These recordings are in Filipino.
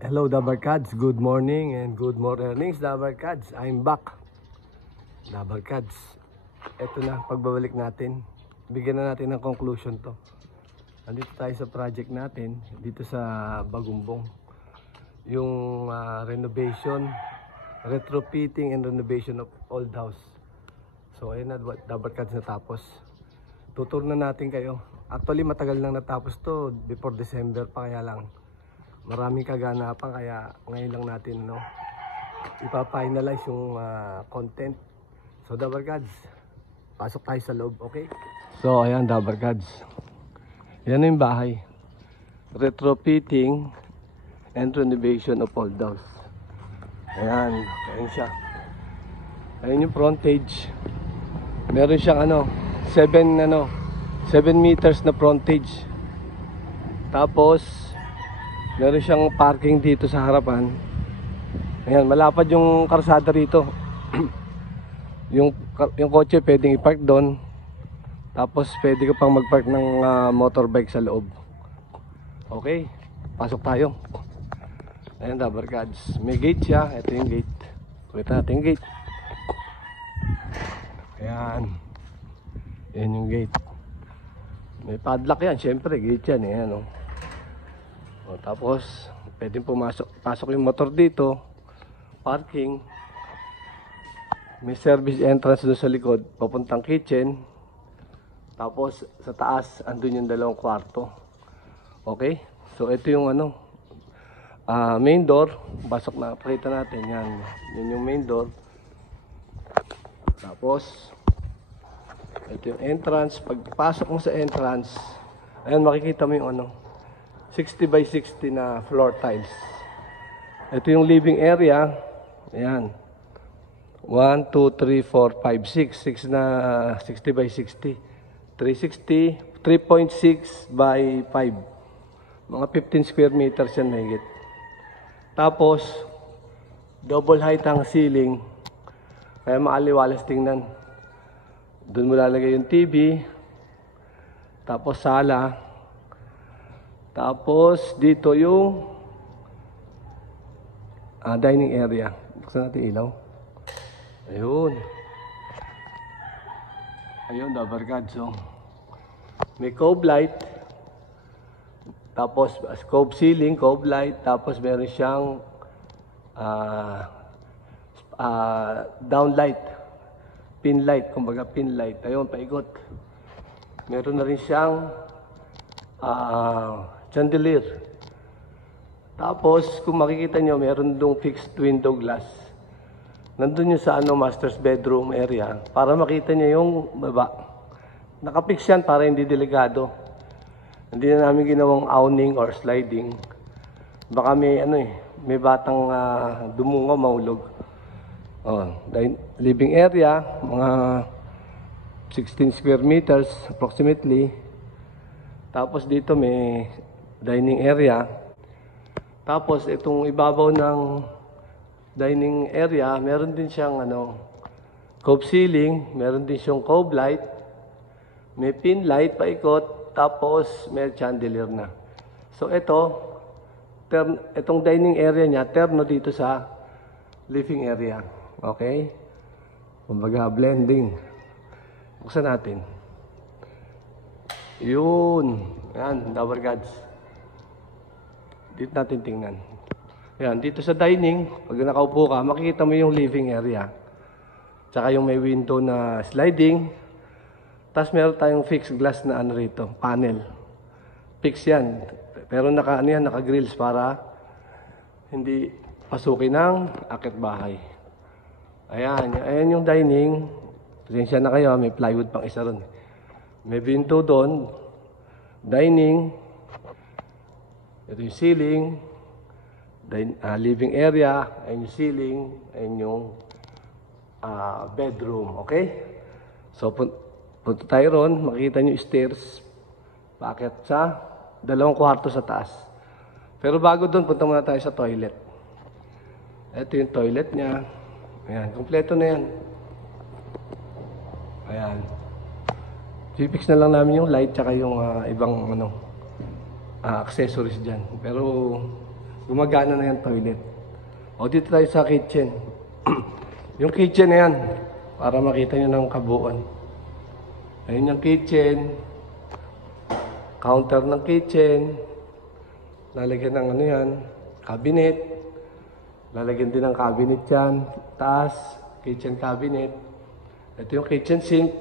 Hello Dabarkads, good morning and good mornings Dabarkads. I'm back Dabarkads. Ito na, pagbabalik natin. Bigyan na natin ng conclusion to. Andito tayo sa project natin dito sa Bagumbong. Yung renovation, retrofitting and renovation of old house. So ayun na Dabarkads, natapos. Tutur na natin kayo. Actually matagal nang natapos to, before December pa, kaya lang maraming kaganapan, kaya ngayon lang natin ipa-finalize yung content. So Dabarkads, pasok tayo sa loob, okay? So ayan Dabarkads, yan yung bahay. Retrofitting and renovation of old house. Ayan, ayan siya. Ayan yung frontage. Meron siyang 7 meters na frontage. Tapos meron siyang parking dito sa harapan. Ayan, malapad yung karsada rito. yung kotse pwedeng i-park doon. Tapos pwede ka pang mag-park ng motorbike sa loob. Okay, pasok tayo. Ayan Dabarkads, may gate siya. Ito yung gate. Kita natin yung gate. Ayan. Ayan yung gate. May padlock yan, syempre gate yan. Ayan, tapos pwedeng pasok yung motor dito, parking. May service entrance doon sa likod papuntang kitchen. Tapos sa taas andun yung 2 kwarto. Okay, so ito yung main door. Pasok na, pakita natin yan. Yan yung main door. Tapos ito yung entrance. Pagpasok mo sa entrance, ayan, makikita mo yung 60 by 60 na floor tiles. Ito yung living area. Ayan. 1, 2, 3, 4, 5, 6. 6 na 60 by 60. 360, 3.6 by 5. Mga 15 square meters yan mahigit. Tapos, double height ang ceiling. Kaya maaliwalas tingnan. Doon mo lalagay yung TV. Tapos sala. Tapos dito yung dining area. Buksan natin ilaw. Ayun. Ayun Dabarkads. So, may cove light. Tapos cove ceiling, cove light. Tapos meron siyang downlight. Pin light, kumbaga pin light. Ayun, paikot. Meron na rin siyang chandelier. Tapos kung makikita nyo, meron dong fixed window glass. Nandun yung sa master's bedroom area para makita nyo yung baba. Nakapix yan para hindi delikado. Hindi na namin ginawang awning or sliding. Baka may may batang dumungo, mahulog. Living area, mga 16 square meters approximately. Tapos dito may dining area. Tapos itong ibabaw ng dining area, meron din siyang cove ceiling, meron din siyang cove light, may pin light paikot, tapos may chandelier na. So itong dining area niya, terno dito sa living area. Okay? Kumbaga blending. Buksan natin. Yun. Yan, Dabarkads. Dito natin tingnan. Yan, dito sa dining, pag nakaupo ka, makikita mo yung living area. Tsaka yung may window na sliding. Tapos meron tayong fixed glass na rito, panel. Fix yan. Pero naka-grills para hindi pasukin ng akit bahay. Ayan yung dining. Pasensya na kayo, may plywood pang isa ron. May window doon, dining, ito yung ceiling, living area, ayun yung ceiling, ayun yung bedroom, okay? So, punta tayo ron, makikita nyo yung stairs, paakyat sa 2 kwarto sa taas. Pero bago doon, punta muna tayo sa toilet. Ito yung toilet niya. Ayan, kompleto na yan. Ayan. Fix na lang namin yung light tsaka yung ibang accessories dyan. Pero gumagana na yung toilet. O dito tayo sa kitchen. Yung kitchen na yan, para makita nyo ng kabuuan. Ayun yung kitchen. Counter ng kitchen. Lalagyan ng ano yan, cabinet. Lalagyan din ng cabinet yan. Taas, kitchen cabinet. Ito yung kitchen sink.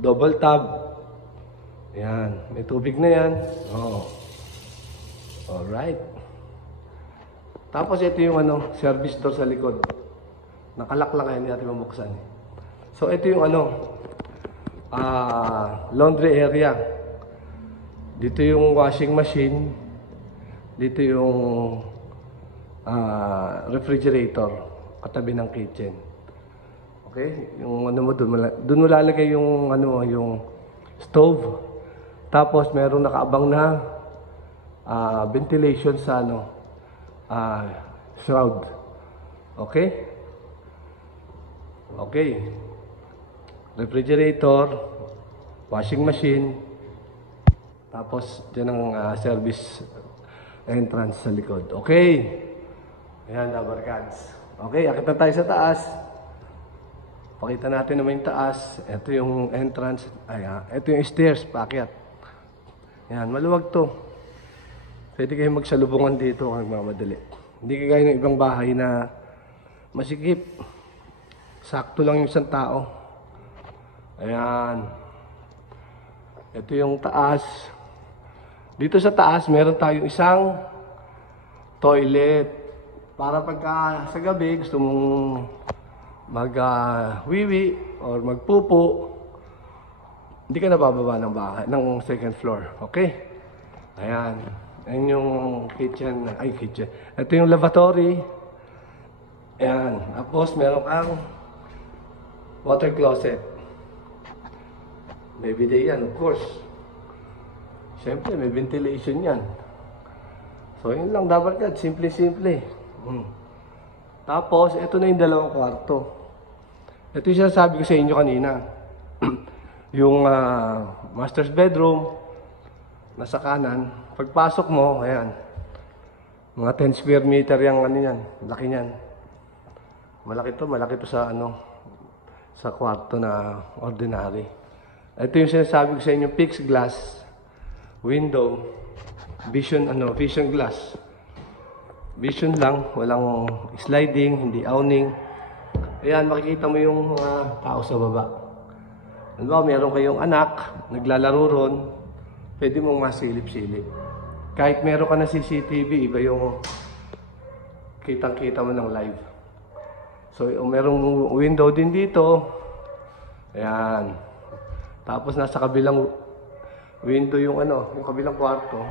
Double tub. Yan. May tubig na yan. Oh. Alright. Tapos ito yung ano, service door sa likod. Nakalak lang kaya hindi natin mabuksan. So ito yung ano, laundry area. Dito yung washing machine. Dito yung refrigerator. Katabi ng kitchen. Okay? Yung ano mo doon mo lalagay yung ano, yung stove. Tapos meron nakaabang na ventilation sa ano, shroud. Okay? Okay. Refrigerator, washing machine, tapos dyan ang service entrance sa likod. Okay. Ayan, Labarkads. Okay, akit na tayo sa taas. Pakita natin naman yung taas. Ito yung entrance. Ayan, ito yung stairs, paakyat. Yan, maluwag to. Pwede kayo magsalubungan dito kung magmamadali. Hindi kagaya ng ibang bahay na masikip. Sakto lang yung isang tao. Ayan. Ito yung taas. Dito sa taas, meron tayong isang toilet. Para pagka sa gabi, gusto mong mag-wiwi or magpupo, hindi ka nabababa ng bahay, ng second floor. Okay? Ayan. Ayan yung kitchen. Ay, kitchen. Ito yung lavatory. Ayan. Tapos, meron kang water closet. May bidet yan, of course. Siyempre, may ventilation yan. So, yun lang. Dapat yan. Simple-simple. Tapos, ito na yung dalawang kwarto. Ito yung sinasabi ko sa inyo kanina. Yung master's bedroom, nasa kanan. Pagpasok mo, ayan. Mga 10 square meter yung ano yan. Laki niyan. Malaki to sa ano, sa kwarto na ordinary. Ito yung sinasabi ko sa inyo, fixed glass, window, vision glass. Vision lang, walang sliding, hindi awning. Ayan, makikita mo yung mga tao sa baba. Ano, meron kayong anak, naglalaro ron, pwede mong masilip-silip. Kahit meron ka na CCTV, iba yung kitang-kita mo ng live. So, merong window din dito. Ayan. Tapos nasa kabilang window yung ano, yung kabilang kwarto.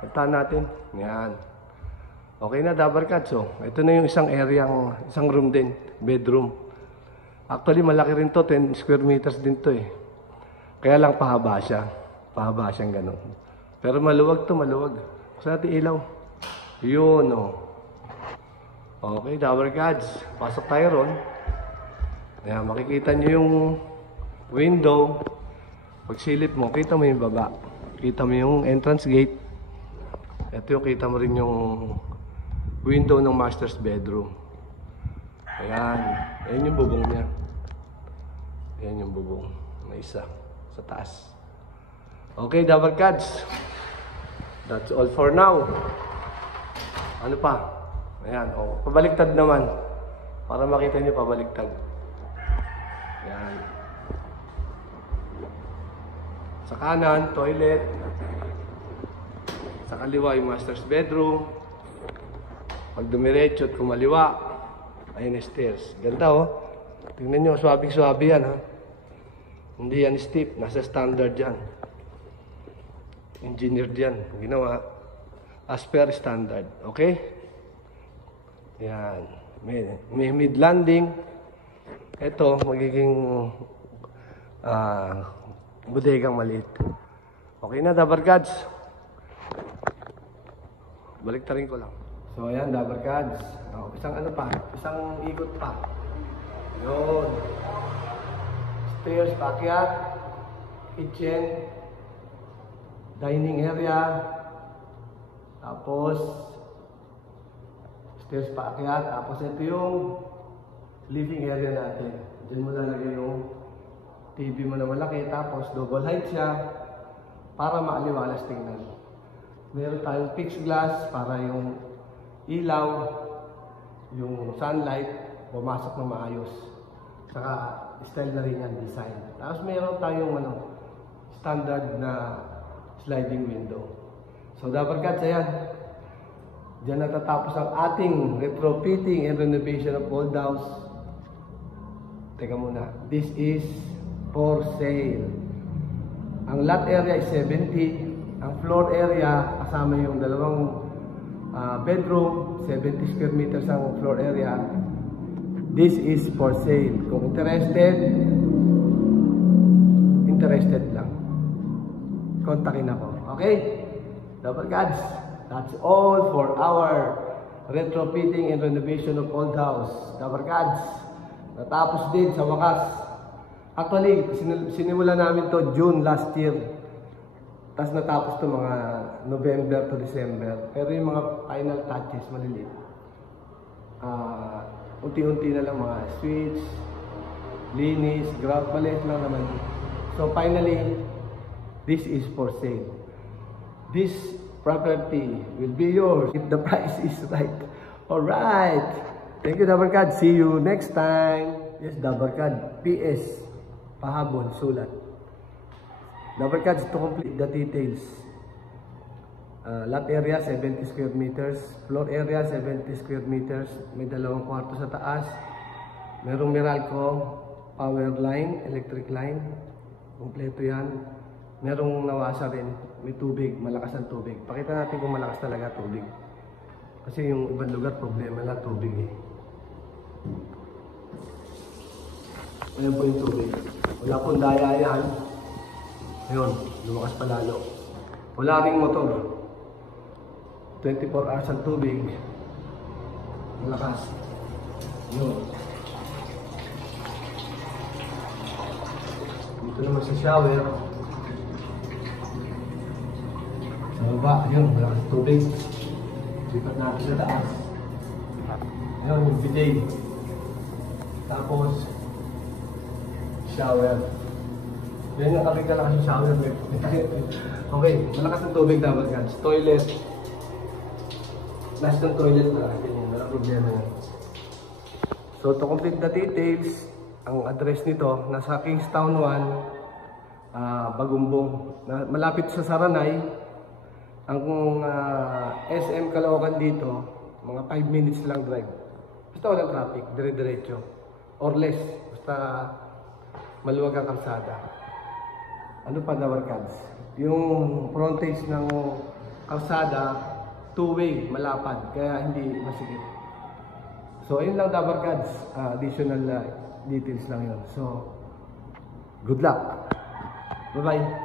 Puntahan natin. Ayan. Okay na, Dabarkads. So, ito na yung isang area, isang room din, bedroom. Actually, malaki rin to, 10 square meters din to eh. Kaya lang pahaba siya. Pahaba siyang ganun. Pero maluwag to, maluwag. Gusto natin ilaw. Yun, oh. Okay, Dabarkads. Pasok tayo ron. Ayan, makikita nyo yung window. Pag silip mo, kita mo yung baba. Kita mo yung entrance gate. Ito yung kita mo rin yung window ng master's bedroom. Ayan. Ayan yung bubong niya. Ayan yung bubong. May isa sa taas. Okay, Dabarkads. That's all for now. Ano pa? Ayan. O, pabaliktad naman. Para makita niyo pabaliktad. Ayan. Sa kanan, toilet. Sa kaliwa, yung master's bedroom. Pag dumiretso at kumaliwa, ayun yung stairs. Ganda oh. Tingnan nyo, swabing-swabe yan ha. Hindi yan steep, nasa standard yan. Engineered yan. Ginawa as per standard. Okay? Yan. May mid-landing. Ito, magiging bodegang maliit. Okay na, Dabarkads. Baliktarin ko lang. So, ayan, Dabarkads. Isang ano pa? Isang ikot pa. Yun. Stairs, paakyat. Kitchen. Dining area. Tapos, Stairs paakyat. Tapos ito yung living area natin. Diyan mo lalagay yung TV mo na malaki. Tapos double height siya para maaliwalas tingnan. Meron tayong fixed glass para yung ilaw, yung sunlight, pumasok na maayos. Saka style na rin yan, design. Tapos meron tayong standard na sliding window. So dapat ayan. Diyan natatapos ang ating retrofitting and renovation of old house. Teka muna. This is for sale. Ang lot area is 70. Ang floor area, kasama yung dalawang bedroom, 70 square meters ang floor area. This is for sale. Kung interested lang. Kontakin ako. Okay? Double gods. That's all for our retrofitting and renovation of old house. Double gods. Natapos din sa wakas. Actually, sinimula namin to June last year. Tapos natapos to mga November to December. Pero yung mga final touches, maliliit. Unti-unti na lang mga switch, linis, grout, maliit lang naman. So finally, this is for sale. This property will be yours if the price is right. Alright. Thank you, Dabarkad. See you next time. Yes, Dabarkad. PS. Pahabol, sulat. Dabarkad, to complete the details. Lot area, 70 square meters. Floor area, 70 square meters. May dalawang kwarto sa taas. Merong Meralco power line, electric line. Kompleto yan. Merong nawasa rin. May tubig, malakas ang tubig. Pakita natin kung malakas talaga tubig. Kasi yung ibang lugar, problema na tubig eh. Ayan po yung tubig. Wala pong daya yan. Ayun, lumakas pa lalo. Wala ring motor. 24 hours ang tubig. Malakas. Ayun. Dito naman sa shower. Sa baba, ayun, malakas ang tubig. Lipat natin sa taas. Ayun, yung bidet. Tapos, shower. Yan yung kalakas yung shower. Okay, malakas ang tubig dapat guys. Toilet. Last ng toilet na. Wala problema yan. So to complete the details, ang address nito, nasa Kingstown 1, Bagumbong. Malapit sa Saranay. Ang SM Caloocan dito, mga 5 minutes lang drive. Basta walang traffic, dire-diretso. Or less, basta maluwag ang kalsada. Ano pa Dabarkads? Yung frontage ng kalsada, two-way, malapad, kaya hindi masigit. So, ayun lang Dabarkads. Additional details lang yun. So, good luck. Bye-bye.